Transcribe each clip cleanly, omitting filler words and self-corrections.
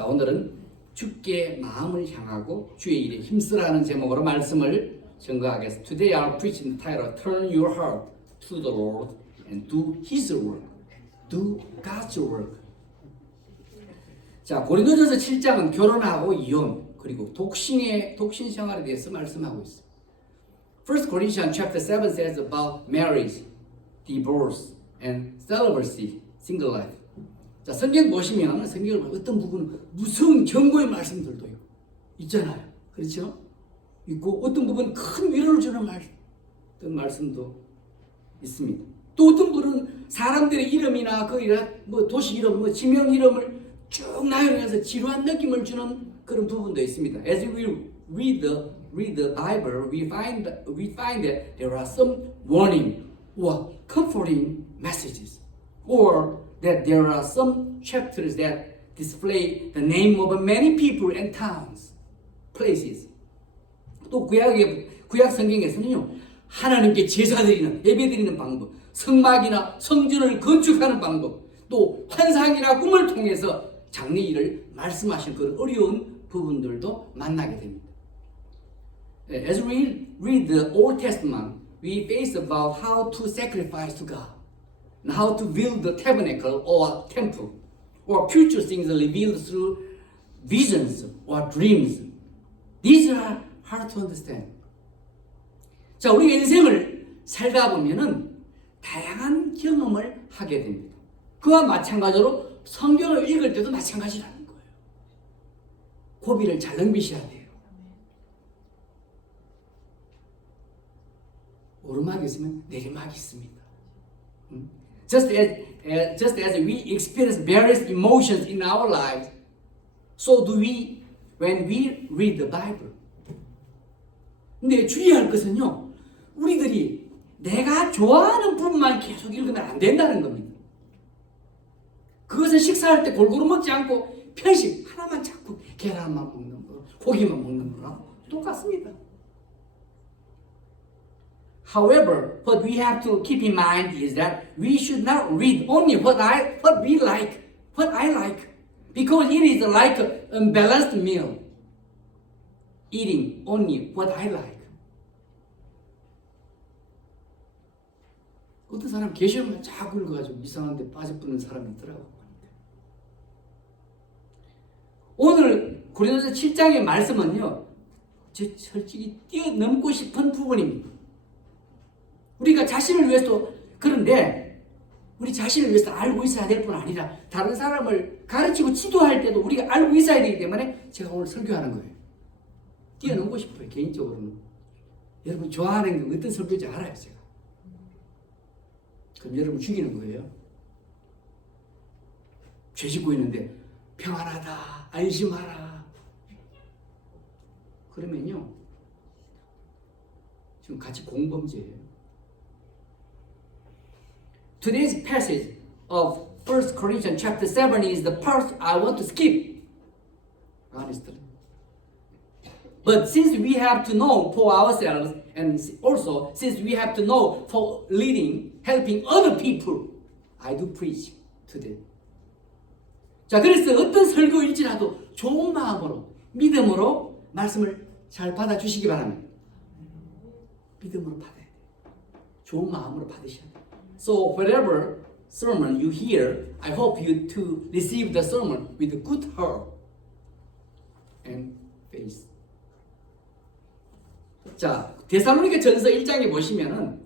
자, 오늘은 주께 마음을 향하고 주의 일에 힘쓰라는 제목으로 말씀을 증거하겠습니다. Today I preach in the title, Turn your heart to the Lord and do His work. Do God's work. 자, 고린도전서 7장은 결혼하고 이혼 그리고 독신 생활에 대해서 말씀하고 있습니다. 1 Corinthians chapter 7 says about marriage, divorce, and celibacy, single life. 자, 성경 보시면 성경을 어떤 부분은 무서운 경고의 말씀들도 있잖아요. 그렇죠? 있고 어떤 부분은 큰 위로를 주는 어떤 말씀도 있습니다. 또 어떤 분은 사람들의 이름이나 뭐 도시 이름, 지명 이름을 쭉 나열해서 지루한 느낌을 주는 그런 부분도 있습니다. As we read the Bible, we find that there are some warning or comforting messages, or that there are some chapters that display the name of many people and towns, places. 또 구약 성경에서는요, 하나님께 제사 드리는, 예배 드리는 방법, 성막이나 성전을 건축하는 방법, 또 환상이나 꿈을 통해서 장래일을 말씀하실 그런 어려운 부분들도 만나게 됩니다. As we read the Old Testament, we face about how to sacrifice to God, and how to build the tabernacle or temple, or future things revealed through visions or dreams. These are hard to understand. 자, 우리 인생을 살다 보면은 다양한 경험을 하게 됩니다. 그와 마찬가지로 성경을 읽을 때도 마찬가지라는 거예요. 고비를 잘 넘기셔야 돼요. 오르막이 있으면 내리막이 있습니다. Just as we experience various emotions in our lives, so do we when we read the Bible. 근데 주의할 것은요, 우리들이 내가 좋아하는 부분만 계속 읽으면 안 된다는 겁니다. 그것은 식사할 때 골고루 먹지 않고 편식 하나만 자꾸 계란만 먹는 거, 고기만 먹는 거랑 똑같습니다. However, what we have to keep in mind is that we should not read only what I like, because it is like an unbalanced meal. Eating only what I like. 어떤 사람 계시록만 자꾸 읽어가지고 이상한 데 빠져버리는 사람이 있더라고요. 오늘 고린도서 7장의 말씀은요, 제 솔직히 뛰어넘고 싶은 부분입니다. 우리가 자신을 위해서, 그런데 우리 자신을 위해서 알고 있어야 될 뿐 아니라 다른 사람을 가르치고 지도할 때도 우리가 알고 있어야 되기 때문에 제가 오늘 설교하는 거예요. 뛰어넘고 싶어요, 개인적으로는. 여러분 좋아하는 게 어떤 설교인지 알아요, 제가. 그럼 여러분 죽이는 거예요. 죄 짓고 있는데 평안하다, 안심하라. 그러면요, 지금 같이 공범죄예요. Today's passage of 1 Corinthians chapter 7 is the part I want to skip, honestly. But since we have to know for ourselves, and also since we have to know for leading, helping other people, I do preach today. 자, 그래서 어떤 설교일지라도 좋은 마음으로, 믿음으로 말씀을 잘 받아주시기 바랍니다. 믿음으로 받아야 돼요. 좋은 마음으로 받으셔야 돼요. So whatever sermon you hear, I hope you to receive the sermon with a good heart and faith. 자, 데살로니가 전서 1장에 보시면은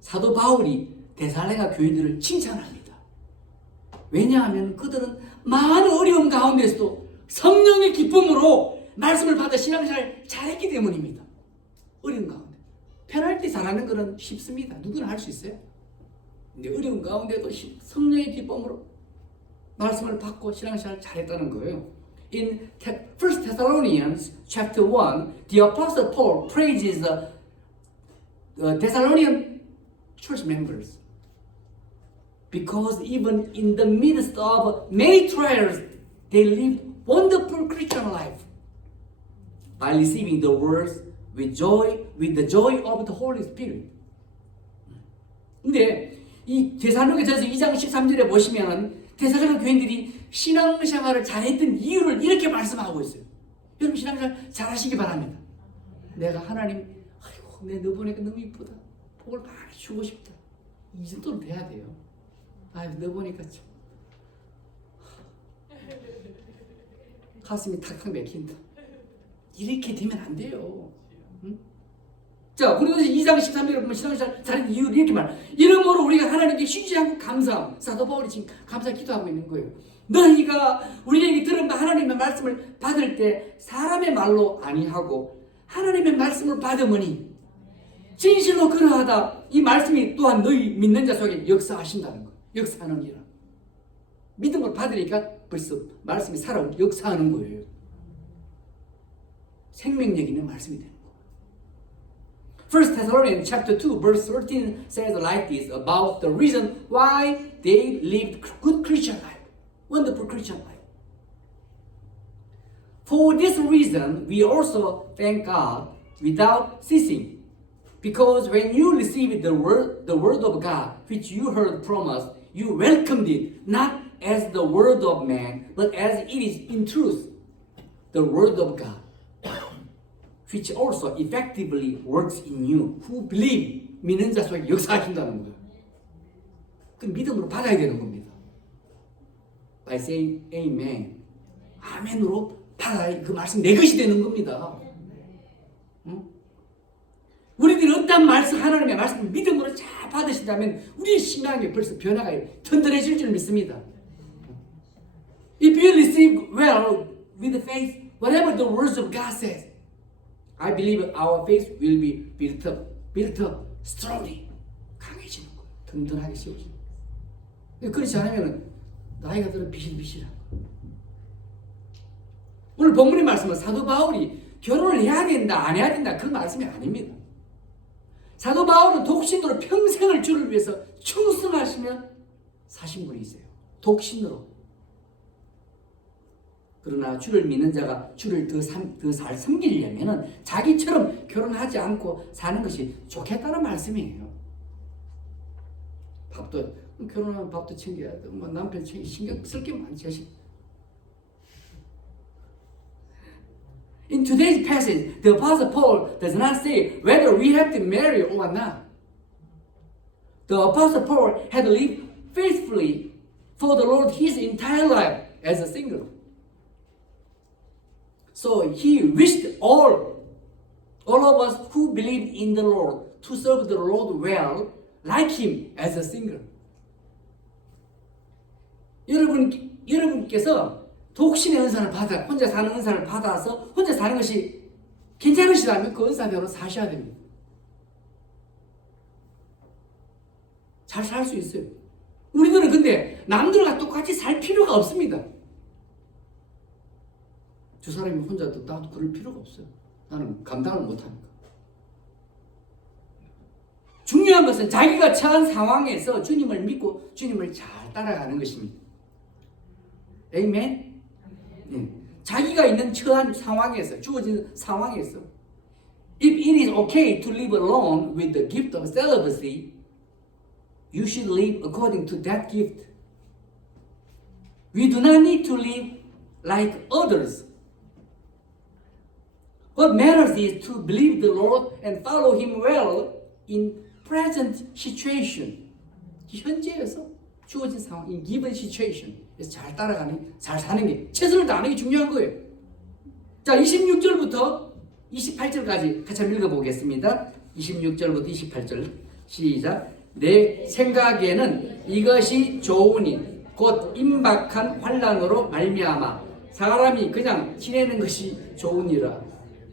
사도 바울이 데살로니가 교인들을 칭찬합니다. 왜냐하면 그들은 많은 어려움 가운데서도 성령의 기쁨으로 말씀을 받아 신앙생활을 잘했기 때문입니다. 어려운 가운데. 편할 때 잘하는 것은 쉽습니다. 누구나 할 수 있어요. 근데 어려운 가운데도 성령의 기쁨으로 말씀을 받고 신앙생활을 잘했다는 거예요. In 1 Thessalonians chapter 1, the Apostle Paul praises the Thessalonian church members because even in the midst of many trials, they lived wonderful Christian life by receiving the words with the joy of the Holy Spirit. 근데 이 데살로니가전서 2장 13절에 보시면은 데살로니가 교인들이 신앙생활을 잘했던 이유를 이렇게 말씀하고 있어요. 여러분 신앙생활 잘하시기 바랍니다. 내가 하나님, 아이고 내 너 보니까 너무 이쁘다. 복을 많이 주고 싶다. 이 정도는 돼야 돼요. 아이고 너 보니까 참 가슴이 탁탁 맥힌다. 이렇게 되면 안 돼요. 응? 자, 그리고 2장 13절에 보면 신앙생활 잘하는 이유를 이렇게 말해요. 이러므로 우리가 하나님께 쉬지 않고 감사함. 사도 바울이 지금 감사 기도하고 있는 거예요. 너희가 우리에게 들은 하나님의 말씀을 받을 때 사람의 말로 아니하고 하나님의 말씀을 받으머니 진실로 그러하다. 이 말씀이 또한 너희 믿는 자 속에 역사하신다는 거예요. 역사하느니라. 믿음을 받으니까 벌써 말씀이 살아오고 역사하는 거예요. 생명력 있는 말씀이 되는 거예요. 1 Thessalonians chapter 2 verse 13 says like this about the reason why they lived good Christian life. Wonderful Christian life. For this reason, we also thank God without ceasing. Because when you received the word of God, which you heard from us, you welcomed it, not as the word of man, but as it is in truth, the word of God, which also effectively works in you, who believe. 믿는 자 속에 역사하신다는 거예요. 그 믿음으로 받아야 되는 겁니다. By saying amen. 아멘으로 받아야 그 말씀 내 것이 되는 겁니다. 응? 우리들이 어떤 말씀, 하나님의 말씀을 믿음으로 잘 받으신다면 우리의 신앙이 벌써 변화가 튼튼해질 줄 믿습니다. If you receive well with faith, whatever the words of God says, I believe our faith will be built up strongly. 강해지는 거예요. 든든하게 세워지는 거예요. 그렇지 않으면 나이가 들어 비실비실한 거예요. 오늘 본문의 말씀은 사도 바울이 결혼을 해야 된다, 안 해야 된다 그런 말씀이 아닙니다. 사도 바울은 독신으로 평생을 주를 위해서 충성하시며 사신 분이세요. 독신으로. 그러나 주를 믿는 자가 주를 더 잘 섬기려면 자기처럼 결혼하지 않고 사는 것이 좋겠다는 말씀이에요. 밥도 결혼하면 밥도 챙겨야 돼. 뭐 남편 신경 쓸 게 많지. In today's passage, the Apostle Paul does not say whether we have to marry or not. The Apostle Paul had lived faithfully for the Lord his entire life as a single. So he wished all of us who believed in the Lord to serve the Lord well, like him as a single. 여러분께서 독신의 은사를 받아, 혼자 사는 은사를 받아서 혼자 사는 것이 괜찮으시다면 그 은사대로 사셔야 됩니다. 잘 살 수 있어요. 우리들은 근데 남들과 똑같이 살 필요가 없습니다. 저 사람이 혼자 나도 그럴 필요가 없어요. 나는 감당을 못하니까. 중요한 것은 자기가 처한 상황에서 주님을 믿고 주님을 잘 따라가는 것입니다. 아멘? 네. 자기가 있는 처한 상황에서, 주어진 상황에서 If it is okay to live alone with the gift of celibacy, you should live according to that gift. We do not need to live like others. What matters is to believe the Lord and follow Him well in present situation. 현재에서 주어진 상황, in given situation. 그래서 잘 따라가는, 잘 사는 게, 최선을 다하는 게 중요한 거예요. 자, 26절부터 28절까지 같이 한번 읽어보겠습니다. 26절부터 28절 시작. 내 생각에는 이것이 좋으니 곧 임박한 환난으로 말미암아 사람이 그냥 지내는 것이 좋으니라.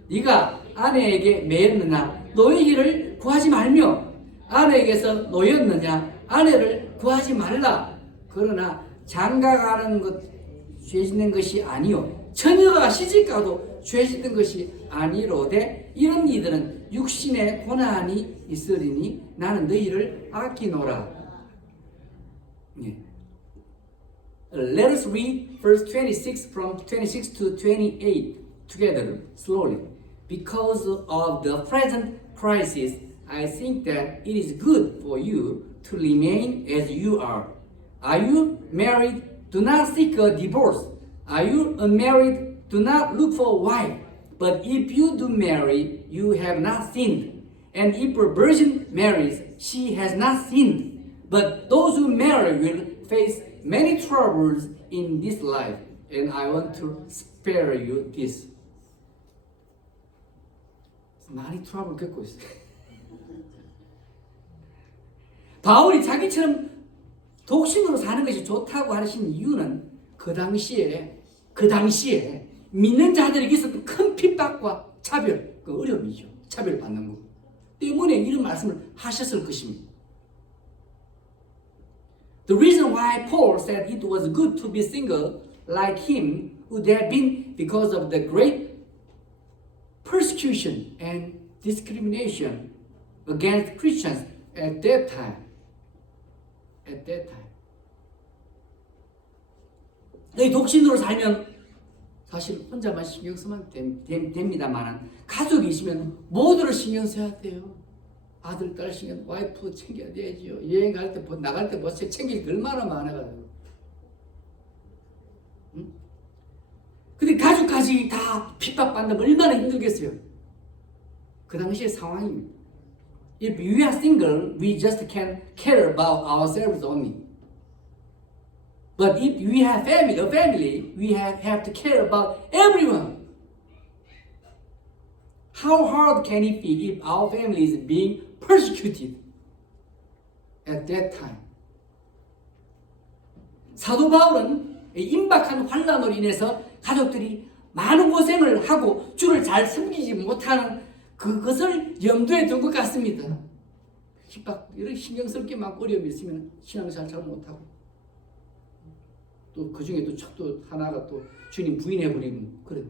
네가 아내에게 매였느냐 노이기를 구하지 말며 아내에게서 노였느냐 아내를 구하지 말라. 그러나 장가가는 것 죄 짓는 것이 아니요 처녀가 시집가도 죄 짓는 것이 아니로되 이런 이들은 육신의 고난이 있으리니 나는 너희를 아끼노라. 네. Let us read verse 26 from 26 to 28 together slowly. Because of the present crisis, I think that it is good for you to remain as you are. Are you married do not seek a divorce. Are you unmarried? Do not look for a wife. But if you do marry, you have not sinned. And if a virgin marries, she has not sinned. But those who marry will face many troubles in this life. And I want to spare you this. 많이 트러블 겪고 있어요. 바울이 자기처럼 독신으로 사는 것이 좋다고 하신 이유는 그 당시에 믿는 자들에게 있었던 큰 핍박과 차별, 그 어려움이죠. 차별받는 것 때문에 이런 말씀을 하셨을 것입니다. The reason why Paul said it was good to be single like him would have been because of the great persecution and discrimination against Christians at that time. 이 독신으로 살면 사실 혼자만 신경 쓰면 됩니다만 가족이 있으면 모두를 신경 써야 돼요. 아들, 딸 신경, 와이프 챙겨야 되죠. 여행 갈 때, 나갈 때 버스에 챙길 게 얼마나 많아가지고. 응? 근데 가족까지 다 핍박받는다면 얼마나 힘들겠어요. 그 당시의 상황입니다. If we are single, we just can care about ourselves only. But if we have a family, we have to care about everyone. How hard can it be if our family is being persecuted at that time? 사도 바울은 임박한 환난으로 인해서 가족들이 많은 고생을 하고 주를 잘 섬기지 못하는 그것을 염두에 둔 것 같습니다. 핍박, 이런 신경 쓸 게 많고 어려움이 있으면 신앙생활 잘 못하고 또 그 중에 또 하나가 또 주님 부인해버리면 그래.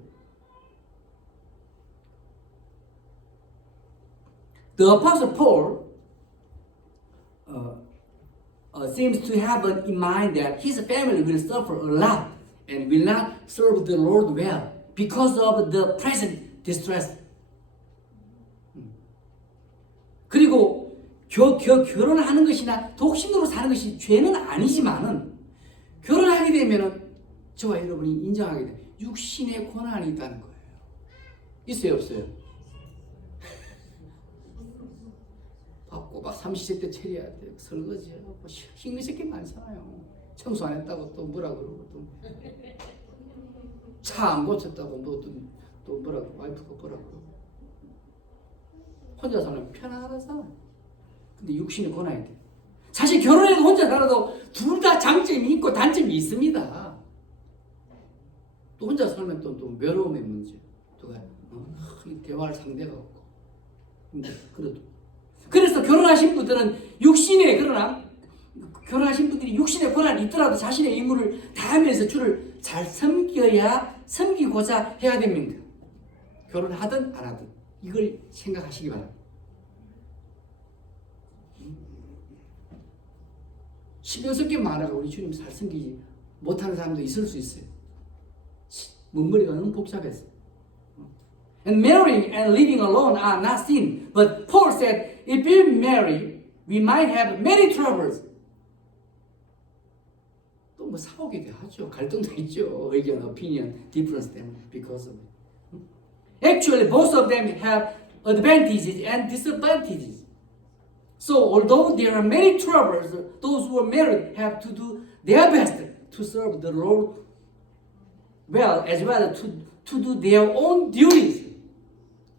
The Apostle Paul seems to have in mind that his family will suffer a lot and will not serve the Lord well because of the present distress. 그리고 결혼하는 것이나 독신으로 사는 것이 죄는 아니지만은 결혼하게 되면은 저와 여러분이 인정하게 돼 육신의 고난이 있다는 거예요. 있어요, 없어요? 꼬박 30세 때 처리해야 돼요. 설거지하고 뭐 힘이 새끼 많잖아요. 청소 안 했다고 또 뭐라 그러고 또 차 안 고쳤다고 또 뭐라고 와이프가 뭐라 그러고 혼자 살면 편안하잖아. 근데 육신의 고난이 돼. 사실 결혼해도 혼자 살아도 둘 다 장점이 있고 단점이 있습니다. 또 혼자 살면 또 외로움의 문제, 또 대화할 상대가 없고. 근데 그래도 그래서 결혼하신 분들은 결혼하신 분들이 육신의 고난이 있더라도 자신의 의무를 다하면서 주를 잘 섬기고자 해야 됩니다. 결혼하든 안 하든 이걸 생각하시기 바랍니다. 신경 쓸 게 많아가 우리 주님 잘 섬기지 못하는 사람도 있을 수 있어요. 문머리가 너무 복잡해서. And marrying and living alone are not sin. But Paul said, if we marry, we might have many troubles. 또 뭐 싸우기도 하죠. 갈등도 있죠. 의견, opinion, difference 때문에 because of it. Actually, both of them have advantages and disadvantages. So, although there are many troubles, those who are married have to do their best to serve the Lord well as to do their own duties.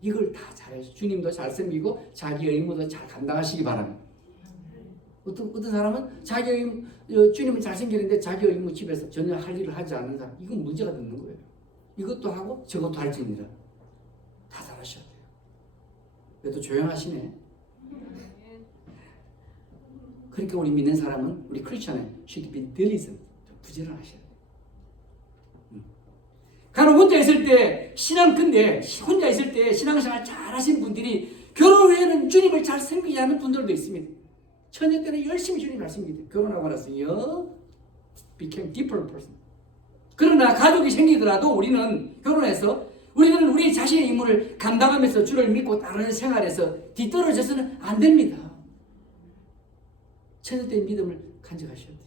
이걸 다 잘해서 주님도 잘 섬기고 자기 의무도 잘 감당하시기 바랍니다. 어떤 사람은 자기 의무, 주님은 잘 섬기는데 자기 의무 집에서 전혀 할 일을 하지 않는 사람, 이건 문제가 되는 거예요. 이것도 하고 저것도 할지니라. 다 잘하셔야 돼요. 그래도 조용하시네. 그러니까 우리 믿는 사람은, 우리 크리스천은 should be diligent, 부지런하셔야 돼요. 간혹 혼자 있을 때 혼자 있을 때 신앙생활 잘하신 분들이 결혼 후에는 주님을 잘 섬기지 않는 분들도 있습니다. 처녀 때는 열심히 주님 잘 섬기고 결혼하고 나서 became different person. 그러나 가족이 생기더라도 우리는 결혼해서 우리는 우리 자신의 임무를 감당하면서 주를 믿고 따르는 생활에서 뒤떨어져서는 안 됩니다. 처녀 때 믿음을 간직하셔야 돼요.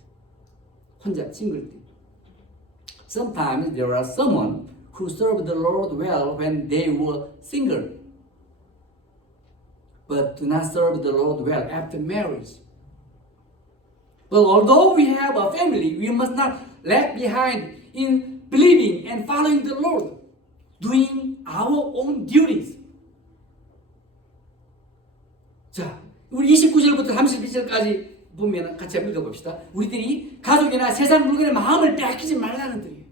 혼자 싱글 때. Sometimes there are someone who served the Lord well when they were single, but do not serve the Lord well after marriage. But although we have a family, we must not lag behind in believing and following the Lord, doing our own duties. 자, 우리 29절부터 32절까지 보면 같이 한번 읽어봅시다. 우리들이 가족이나 세상 물건에 마음을 빼앗기지 말라는 뜻이에요.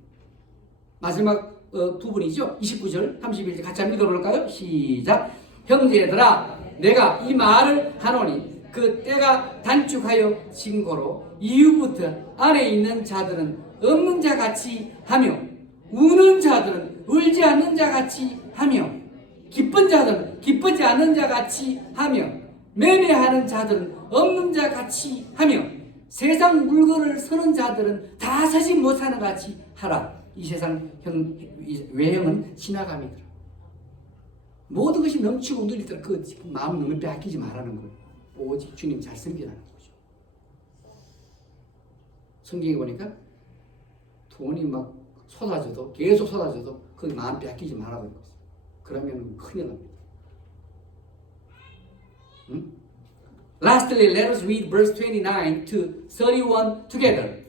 마지막 부분이죠. 29절, 31절 같이 한번 읽어볼까요? 시작. 형제들아, 내가 이 말을 하노니 그 때가 단축하여 진고로 이후부터 안에 있는 자들은 없는 자 같이 하며 우는 자들은 울지 않는 자 같이 하며 기쁜 자들은 기쁘지 않는 자 같이 하며 매매하는 자들은 없는 자 같이 하며 세상 물건을 서는 자들은 다 사지 못하는 같이 하라. 이 세상 외형은 지나갑니다. 모든 것이 넘치고 누릴 때 그 마음 너무 빼앗기지 말라는 거예요. 오직 주님 잘 섬기라는 거죠. 성경에 보니까 돈이 막 쏟아져도 계속 쏟아져도 거기 마음 빼앗기지 말라고 했어요. 그러면 큰일 납니다. 응? Lastly, let us read verse 29 to 31 together,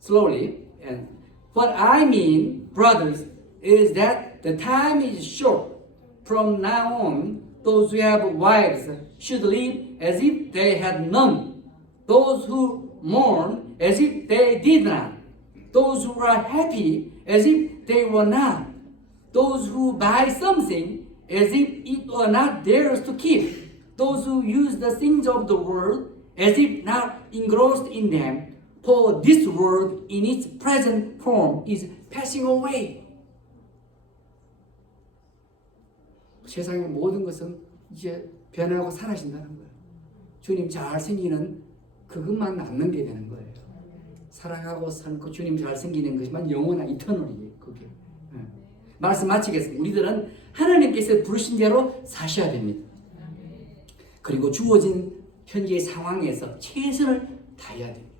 slowly. And what I mean, brothers, is that the time is short. From now on, those who have wives should live as if they had none. Those who mourn as if they did not. Those who are happy as if they were not. Those who buy something as if it were not theirs to keep. Those who use the things of the world as if not engrossed in them. For this world in its present form is passing away. 세상의 모든 것은 이제 변하고 사라진다는 거예요. 주님 잘 생기는 그것만 남는 게 되는 거예요. 사랑하고 사는 그 주님 잘 생기는 것만 영원한 이터널이에요. 그게. 말씀 마치겠습니다. 우리들은 하나님께서 부르신 대로 사셔야 됩니다. 그리고 주어진 현재의 상황에서 최선을 다해야 됩니다.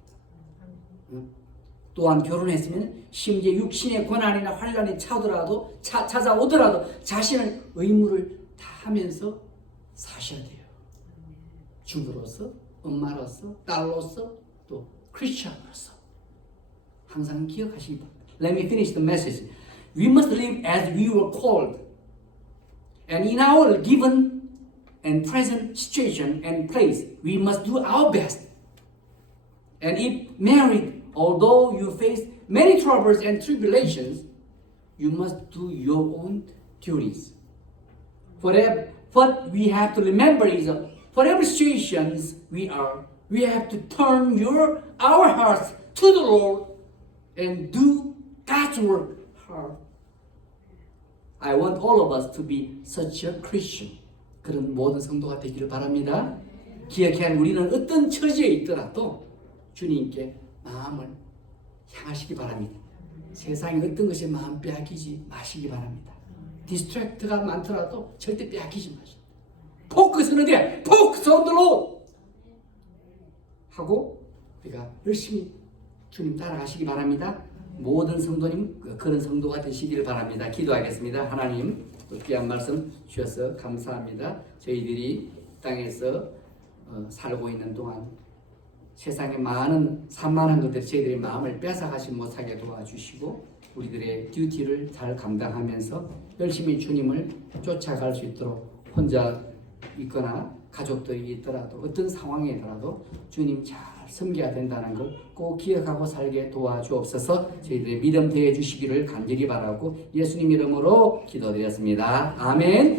또한 결혼했으면 심지어 육신의 고난이나 환난이 찾아오더라도 자신의 의무를 다하면서 사셔야 돼요. 주부로서, 엄마로서, 딸로서, 또 크리스천으로서 항상 기억하시기 바랍니다. Let me finish the message. We must live as we were called, and in our given and present situation and place, we must do our best. And if married, although you face many troubles and tribulations, you must do your own duties. What we have to remember is, whatever situations we are, we have to turn our hearts to the Lord and do God's work hard. I want all of us to be such a Christian. 그런 모든 성도가 되기를 바랍니다. 기억해야 하는 우리는 어떤 처지에 있더라도 주님께 마음을 향하시기 바랍니다. 세상에 어떤 것에 마음 빼앗기지 마시기 바랍니다. 디스트랙트가 많더라도 절대 빼앗기지 마시고 포커스는 어디야? 포커스 온 더 로드 하고 우리가 열심히 주님 따라가시기 바랍니다. 모든 성도님 그런 성도가 되시기를 바랍니다. 기도하겠습니다. 하나님 귀한 말씀 주셔서 감사합니다. 저희들이 땅에서 살고 있는 동안 세상에 많은 산만한 것들이 저희들의 마음을 뺏어가지 못하게 도와주시고 우리들의 듀티를 잘 감당하면서 열심히 주님을 쫓아갈 수 있도록 혼자 있거나 가족들이 있더라도 어떤 상황이더라도 주님 잘 섬겨야 된다는 걸 꼭 기억하고 살게 도와주옵소서. 저희들의 믿음 대해 주시기를 간절히 바라고 예수님 이름으로 기도드렸습니다. 아멘.